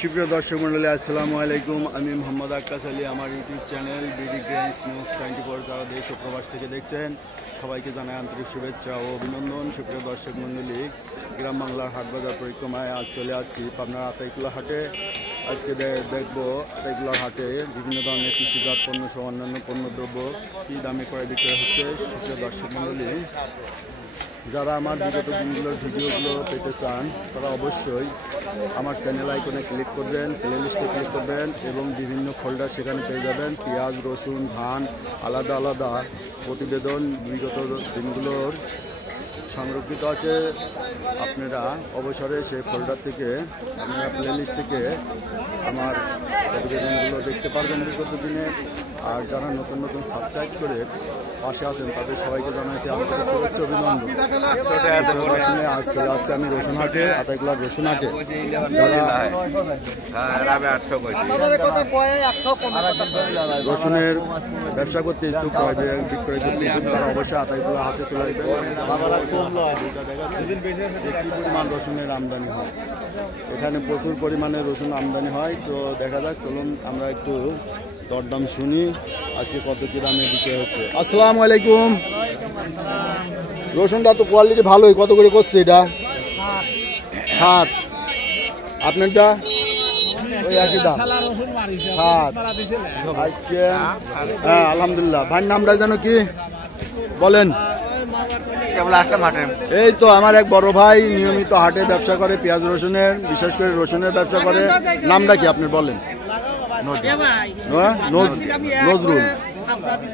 সুপ্রিয় দর্শক মণ্ডলী, আসসালামু আলাইকুম। আমি মোহাম্মদ আক্কাস আলী। আমার ইউটিউব চ্যানেল বিডি গ্রেন্স নিউজ 24 যারা দেশ ও প্রবাস থেকে দেখছেন সবাইকে জানাই আন্তরিক শুভেচ্ছা ও অভিনন্দন। সুপ্রিয় দর্শক মণ্ডলী, গ্রাম বাংলার হাট বাজার পরিক্রমায় আজ চলে আসছি পাবনার আতাইকুলা হাটে। আজকে দেখবো আতাইকুলা হাটে বিভিন্ন ধরনের কৃষিজাত পণ্য সহ অন্যান্য পণ্যদ্রব্য কী দামে ক্রয় বিক্রয় হচ্ছে। সুপ্রিয় দর্শক মণ্ডলী, যারা আমার বিগত দিনগুলোর ভিডিওগুলো পেতে চান তারা অবশ্যই আমার চ্যানেল আইকনে ক্লিক করবেন, প্লে লিস্টে ক্লিক করবেন এবং বিভিন্ন ফোল্ডার সেখানে পেয়ে যাবেন। পেঁয়াজ, রসুন, ধান আলাদা আলাদা প্রতিবেদন বিগত দিনগুলোর সংরক্ষিত আছে। আপনারা অবসরে সেই ফোল্ডার থেকে আপনারা প্লে লিস্ট থেকে আমার প্রতিবেদনগুলো দেখতে পারবেন বিগত দিনে। আর যারা নতুন নতুন সাবস্ক্রাইব করে পাশে আছেন তাদের সবাইকে জানাচ্ছি আমাদের শুভেচ্ছা অভিনন্দন। আজ চলে আসছে আমি রসুনহাটে, আতাইকুলার রসুনহাটে। যারা রসুনের ব্যবসা করতে ইচ্ছুক, বিক্রয় করতে ইচ্ছুক, তারা অবশ্যই আতাইকুলা হাটে চলে আসবেন। কি পরিমাণ রসুনের আমদানি হয়, এখানে প্রচুর পরিমাণে রসুন আমদানি হয়। তো দেখা যাক, চলুন আমরা একটু দরদাম শুনি আজকে কত কি দামে বিক্রি হচ্ছে। আসসালামু আলাইকুম। রসুনটা তো কোয়ালিটি ভালোই, কত করে করছে এটা? 7। আপনারটা ওই একই দাম 7 আজকে। হ্যাঁ আলহামদুলিল্লাহ। ভাইয়ের নামটা যেন কি বলেন? এই তো আমার এক বড় ভাই নিয়মিত হাটে ব্যবসা করে, পেঁয়াজ রসুনের, বিশেষ করে রসুনের ব্যবসা করে। নামটা কি আপনি বলেন? নজরুল।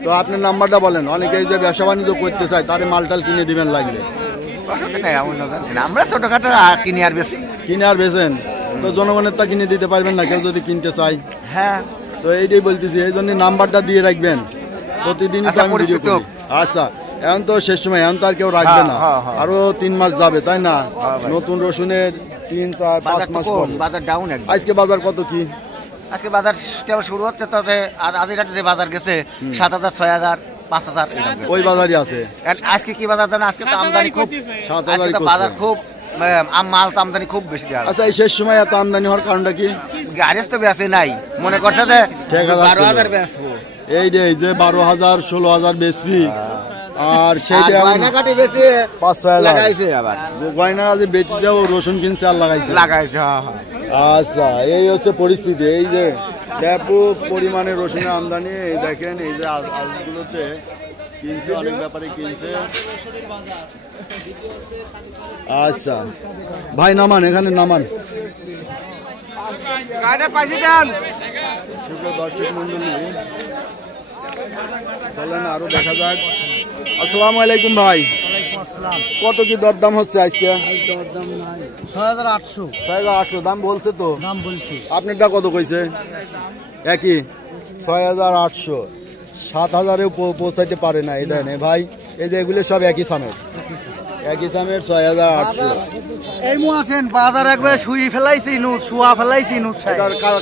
তো আপনার নাম্বারটা বলেন, অনেকে যে ব্যবসা বাণিজ্য করতে চায় তারে মালটাল কিনে দিবেন লাগলে। আমরা ছোটখাটো কিনে আর বেছেন, তো জনগণের তা কিনে দিতে পারবেন না কেউ যদি কিনতে চাই? হ্যাঁ, তো এইটাই বলতেছি, এই জন্য নাম্বারটা দিয়ে রাখবেন প্রতিদিন। আচ্ছা, এখন তো শেষ সময়, এখন তো আর কেউ রাখবে না, আরো 3 মাস যাবে, তাই না? নতুন রসুনের 3, 4, 5 মাস বাজার ডাউন। আজকে বাজার কত কি? আজকে বাজার কেবল শুরু হচ্ছে, তবে আজকের যে বাজার গেছে 7,000, 6,000, 5,000 ওই বাজারই আছে। আজকে কি বাজার জানেন? আজকে তো আমদানি খুব, 7,000 বাজার খুব, মাল তো আমদানি খুব বেশি। আচ্ছা, এই শেষ সময় এত আমদানি হওয়ার কারণটা কি? গাড়ি তো বেঁচে নাই, মনে করছে যে 12,000 বেচবো। এই যে 12,000, 16,000 বেচবি, আর সেইটা গয়নাঘাটি বেশি 5-6 লাগাইছে। আবার গয়না যে বেচে যাও, রসুন কিনছে আর লাগাইছে। আচ্ছা, এই হচ্ছে পরিস্থিতি। এই যে ব্যাপক পরিমাণে রসুনের আমদানি, এই দেখেন, এই যে আলগুলোতে কিনছে, অনেক ব্যাপারে কিনছে। আচ্ছা ভাই, নামান, এখানে নামান। দর্শক মন্ডলী, চলেন আরো দেখা যাক। আসসালামু আলাইকুম ভাই। কত কি দরদাম হচ্ছে আজকে? 6,800 দাম বলছে তো? আপনারটা কত কইছে? একই 6,800। 7,000-এও পৌঁছাইতে পারে না। এই দেন ভাই, এই যে এগুলো সব একই সামের 6,800। এই মুআছেন বাজার একবার শুই ফেলাইছি, শুয়া ফেলাইছি।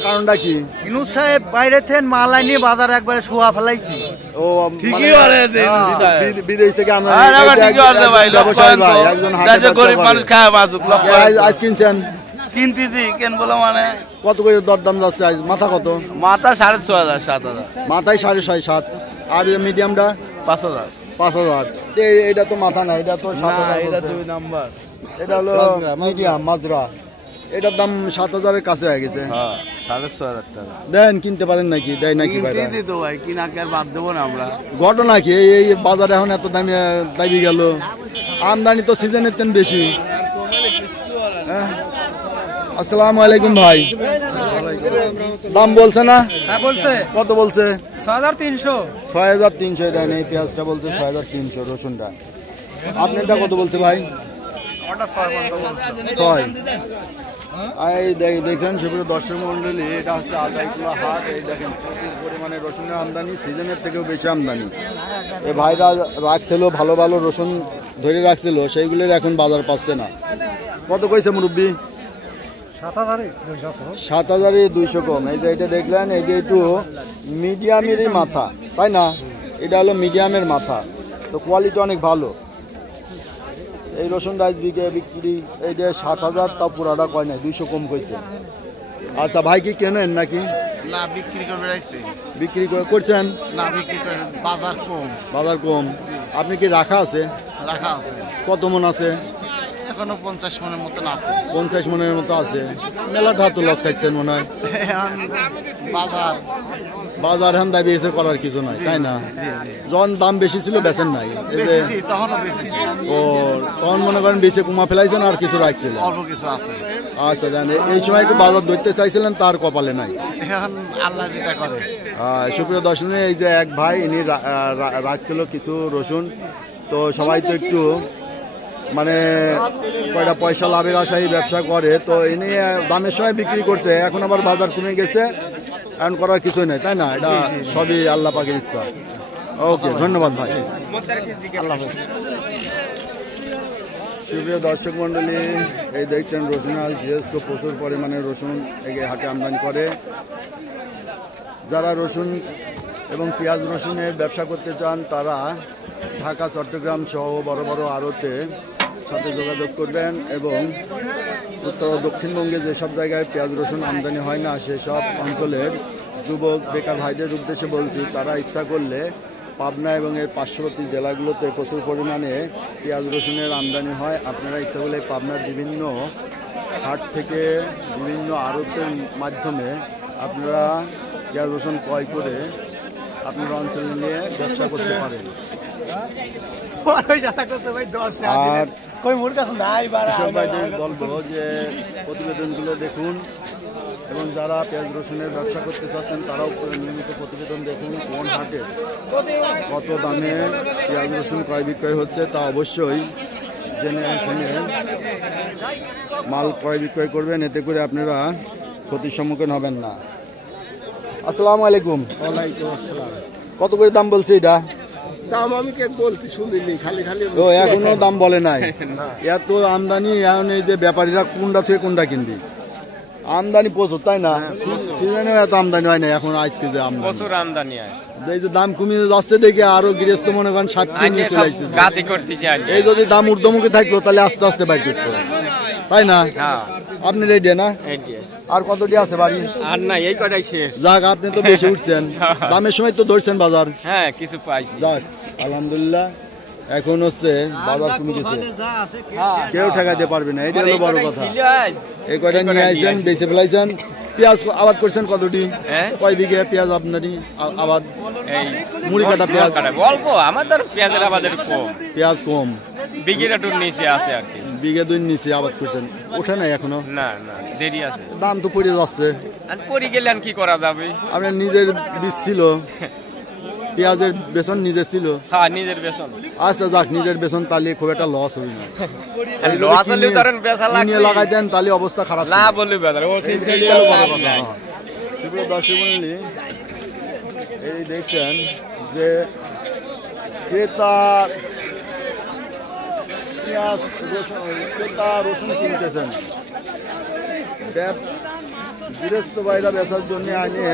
কারণটা কি? ইনুস সাহেব বাইরে থেকে মাল আইনি বাজার একবার শুয়া ফেলাইছি। ও ঠিকই বলে দেন, বিদেশ থেকে আমরা ব্যবসায়ী ভাই, একজন হাটে গরিব মানুষ খায় মাছুক লক্ষ আজ কিনছেন? কিনতেছি কেন বলো, মানে কত করে দরদাম যাচ্ছে আজ? মাথা কত? মাথা 6,500, 7,000। মাথায় 6,500। আর মিডিয়ামটা 5,000। 5,000। এইটা তো মাথা না, এটা তো 7,000। এটা 2 নাম্বার, এটা হলো মিডিয়াম মাজরা। এটার দাম 7,000-এর কাছে হয়ে গেছে। 6,500 টাকা দেন, কিনতে পারেন নাকি? দেয় নাকি ভাই? তো ভাই কিনা কি আর বাদ দেবো না আমরা? ঘটনা কি, এই বাজারে এখন এত দামি গেল? আমদানি তো সিজনের তেন বেশি। আসসালামু আলাইকুম ভাই। দাম বলছে না? হ্যাঁ বলছে। কত বলছে? 6,300। 6,300 দেন। এই পেঁয়াজটা বলছে 6,300, রসুনটা। আপনারটা কত বলছে ভাই? 6। এই দেখেন সুপ্রিয় দর্শক মন্ডলী, এটা হচ্ছে আতাইকুলা হাট। এই দেখেন প্রচুর পরিমাণে রসুনের আমদানি, সিজনের থেকেও বেশি আমদানি। এই ভাইরা রাখছিল, ভালো ভালো রসুন ধরে রাখছিল, সেইগুলোর এখন বাজার পাচ্ছে না। কত কইছে মুরব্বী? 7,200 কম। এই যে এটা দেখলেন, এই যে একটু মিডিয়ামেরই মাথা, তাই না? এটা হলো মিডিয়ামের মাথা, তো কোয়ালিটি অনেক ভালো। এই রসুন রাইস বিক্রি এই যে 7,000, তা পুরাটা কয় নাই, 200 কম কইছে। আচ্ছা, ভাই কি কেনেন নাকি না বিক্রি করে বেড়াইছে। বিক্রি করছেন? না বিক্রি করে, বাজার কম। বাজার কম। আপনি কি রাখা আছে? রাখা আছে। কত মন আছে? এখনো 50 মনের মতন আছে। 50 মনের মতো আছে। মেলাটা তো লস খাইছেন মনে হয়। বাজার বাজার এখন দাবি এসে করার কিছু নাই, তাই না? যখন দাম বেশি ছিল বেচেন নাই, এই যে তখনও বেশি ও তখন মনে করেন বেশি কমা ফেলাইছেন আর কিছু রাখছিলেন? অল্প কিছু আছে। আচ্ছা, জানেন এই সময় একটু বাজার ধরতে চাইছিলেন, তার কপালে নাই। এখন আল্লাহ যেটা করে। সুপ্রিয় দর্শক, এই যে এক ভাই ইনি রাখছিল কিছু রসুন, তো সবাই তো একটু মানে কয়টা পয়সা লাভের আশায় ব্যবসা করে, তো ইনি দামের সময় বিক্রি করছে, এখন আবার বাজার কমে গেছে, এখন করার কিছুই নেই, তাই না? এটা সবই আল্লাহ পাকের ইচ্ছা। ওকে, ধন্যবাদ ভাই, আল্লাহ হাফেজ। সুপ্রিয় দর্শক মন্ডলী, এই দেখছেন রসুন আজ গৃহস্থ প্রচুর পরিমাণে রসুন এই হাটে আমদানি করে। যারা রসুন এবং পেঁয়াজ রসুনের ব্যবসা করতে চান তারা ঢাকা, চট্টগ্রাম সহ বড় বড় আড়তে সাথে যোগাযোগ করবেন এবং উত্তর ও দক্ষিণবঙ্গে যেসব জায়গায় পেঁয়াজ রসুন আমদানি হয় না সেসব অঞ্চলের যুবক বেকার ভাইদের উদ্দেশ্যে বলছি, তারা ইচ্ছা করলে পাবনা এবং এর পার্শ্ববর্তী জেলাগুলোতে প্রচুর পরিমাণে পেঁয়াজ রসুনের আমদানি হয়। আপনারা ইচ্ছা করলে পাবনার বিভিন্ন হাট থেকে বিভিন্ন আড়তের মাধ্যমে আপনারা পেঁয়াজ রসুন ক্রয় করে আপনার অঞ্চলে নিয়ে ব্যবসা করতে পারেন। আর কৃষক ভাইদের বলবো যে প্রতিবেদনগুলো দেখুন এবং যারা পেঁয়াজ রসুনের ব্যবসা করতে চাচ্ছেন তারাও নিয়মিত প্রতিবেদন দেখুন, কোন হাটে কত দামে পেঁয়াজ রসুন ক্রয় বিক্রয় হচ্ছে তা অবশ্যই জেনে শুনে মাল ক্রয় বিক্রয় করবেন, এতে করে আপনারা ক্ষতির সম্মুখীন হবেন না। আসসালামু আলাইকুম। ওয়ালাইকুম আসসালাম। কত করে দাম বলছে এটা? দাম আমি কে বলতে শুনিনি, খালি খালি ও এখনো দাম বলে নাই। এত আমদানি, এখন এই যে ব্যাপারীরা কোনটা থেকে কোনটা কিনবি, আমদানি প্রচুর, তাই না? সিজনেও এত আমদানি হয় না, এখন আজকে যে আমদানি প্রচুর আমদানি হয়, এই যে দাম কমিয়ে যাচ্ছে দেখে আরো গৃহস্থ মনে করেন 60 কে নিয়ে চলে আসতেছে। গাতি করতেছে আর এই যদি দাম ঊর্ধ্বমুখী থাকতো তাহলে আস্তে আস্তে বাইর করতো, তাই না? হ্যাঁ, আপনি রেডি না? আর কতটি আছে বাড়ি? আর না, এই কটাই শেষ। যাক, আপনি তো বেশি উঠছেন, দামের সময় তো ধরছেন বাজার। হ্যাঁ, কিছু পাইছি। যাক, আলহামদুলিল্লাহ। এখন হচ্ছে বাজার কমে গেছে, কেউ ঠেকাইতে পারবে না, এটা হলো বড় কথা। এই কয়টা নিয়ে আইছেন, বেঁচে ফেলাইছেন। পেঁয়াজ আবাদ করছেন কতটি? কয় বিঘে পেঁয়াজ আপনারই আবাদ? এই মুড়ি কাটা পেঁয়াজ অল্প, আমাদের পেঁয়াজের আবাদের কম, পেঁয়াজ কম, বিঘের একটু নিচে আছে আর কি। বিঘে 2 নিচে আবাদ করছেন, ওঠে নাই এখনো? না না, দেরি আছে, দাম তো পড়ে যাচ্ছে। আর পরি গেলে আর কি করা যাবে? আপনার নিজের বীজ ছিল, পেঁয়াজের বেতন নিজের ছিল? হ্যাঁ, নিজের বেতন। আচ্ছা, যাক, নিজের বেতন, তাহলে খুব একটা লস হবে না। লস হলে ধরেন বেচা নিয়ে লাগাই দেন তাহলে অবস্থা খারাপ না বললে বেজার, ও চিন্তা বড় কথা। সুপ্রিয় দর্শক মণ্ডলী, এই দেখছেন যে ক্রেতা পেঁয়াজ ক্রেতা রসুন কিনতেছেন, গৃহস্থ ভাইরা বেচার জন্য আইনে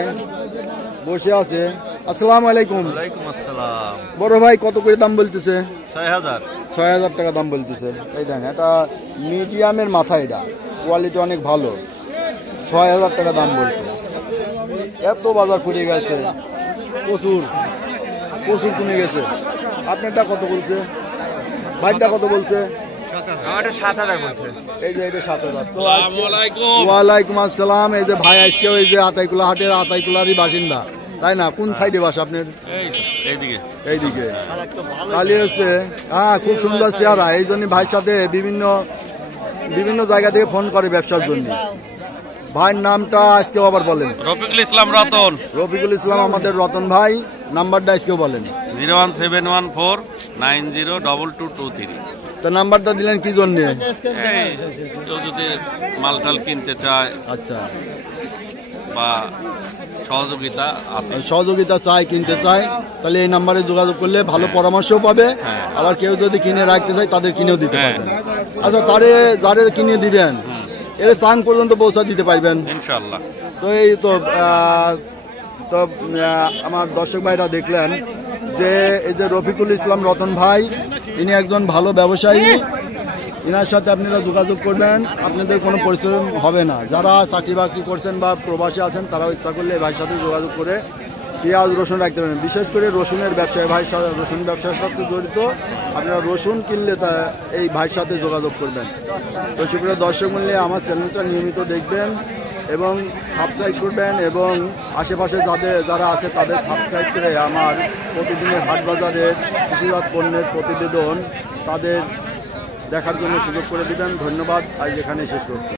বসে আছে। আসসালামু আলাইকুম। ওয়ালাইকুম আসসালাম। বড় ভাই কত করে দাম বলতেছে? 6000। 6000 টাকা দাম বলতেছে। এই দেখেন, এটা মিডিয়ামের মাথা, এটা কোয়ালিটি অনেক ভালো, 6000 টাকা দাম বলছে। এত বাজার পড়ে গেছে, প্রচুর প্রচুর কমে গেছে। আপনারটা কত বলছে? ভাইটা কত বলছে? আমারটা 7000 বলছে। এই যে এটা 7000। তো ওয়ালাইকুম আসসালাম। এই যে ভাই আজকে ওই যে আতাইকুলা হাটের আতাইকুলারই বাসিন্দা, তাই না? কোন সাইডে বাসা আপনার? এইদিকে। এইদিকে। তাহলে হচ্ছে হ্যাঁ, খুব সুন্দর চেহারা, এই জন্য ভাইয়ের সাথে বিভিন্ন জায়গা থেকে ফোন করে ব্যবসার জন্য। ভাইয়ের নামটা আজকে আবার বলেন। রফিকুল ইসলাম রতন। রফিকুল ইসলাম আমাদের রতন ভাই, নাম্বারটা আজকে বলেন। 01714902223। তো নাম্বারটা দিলেন কি জন্যে? কেউ যদি মালটাল কিনতে চায়, আচ্ছা, বা সহযোগিতা আছে, সহযোগিতা চাই, কিনতে চায়, তাহলে এই নাম্বারে যোগাযোগ করলে ভালো পরামর্শও পাবে। আবার কেউ যদি কিনে রাখতে চায় তাদের কিনেও দিতে পারবেন। আচ্ছা, যারে কিনে দিবেন এর চাং পর্যন্ত পৌঁছা দিতে পারবেন ইনশাআল্লাহ। তো এই তো আমার দর্শক ভাইরা দেখলেন যে এই যে রফিকুল ইসলাম রতন ভাই, ইনি একজন ভালো ব্যবসায়ী, এনার সাথে আপনারা যোগাযোগ করবেন, আপনাদের কোনো পরিশ্রম হবে না। যারা চাকরি বাকরি করছেন বা প্রবাসী আছেন তারাও ইচ্ছা করলে এই ভাইয়ের সাথে যোগাযোগ করে পেঁয়াজ রসুন রাখতে পারেন। বিশেষ করে রসুনের ব্যবসায় ভাই রসুন ব্যবসার সাথে জড়িত, আপনারা রসুন কিনলে তা এই ভাইয়ের সাথে যোগাযোগ করবেন। তো সুপ্রিয় দর্শক মূল্যে আমার চ্যানেলটা নিয়মিত দেখবেন এবং সাবস্ক্রাইব করবেন, এবং আশেপাশে যারা আছে তাদের সাবস্ক্রাইব করে আমার প্রতিদিনের হাট বাজারের কৃষিজাত পণ্যের প্রতিবেদন তাদের দেখার জন্য সুযোগ করে দেবেন। ধন্যবাদ, আজ এখানে শেষ করছি।